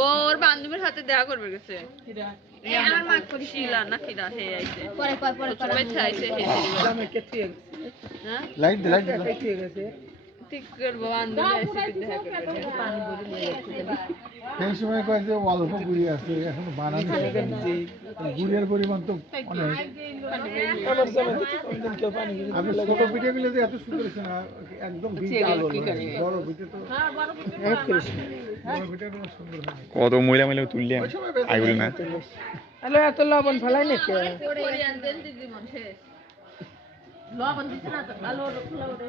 ওর বান্ধবীর হাতে দেখা করবে গেছে শিলা না কিরা হে আইছে লাইট দে ঠিক করবো বান্ধবী আইছে দেখা করবে সেই সময় কয় যে অল্প গুড়ি আছে এখন বানানো গুড়ের পরিমাণ তো অনেক। আমি ছোট পিঠে গুলো যে এত সুন্দর হচ্ছে না একদম বড় পিঠে তো কত মহিলা মহিলা তুললে আইগুলি না হ্যালো এত লবণ ফেলাই নাকি লবণ দিছে না তো ভালো খোলা ওটা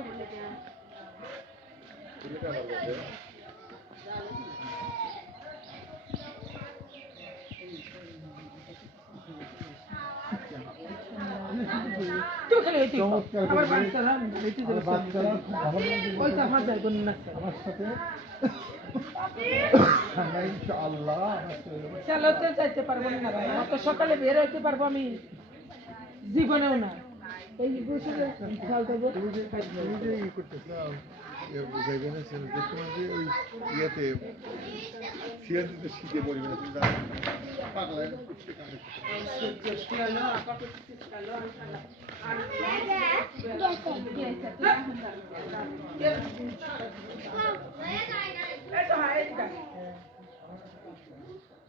যাইতে পারবো না অত সকালে বের হইতে পারবো আমি জীবনেও না এই শীতে পরিবেশ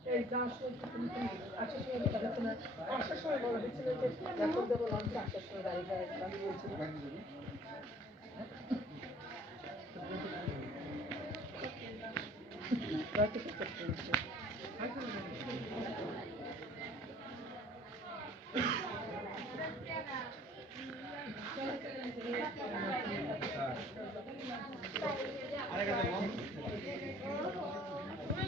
এই গাছ আসার সময় বলা হয়েছিল যে এখন দেবো লঞ্চ 8টার সময় গাড়ি বলছিল আরেকটা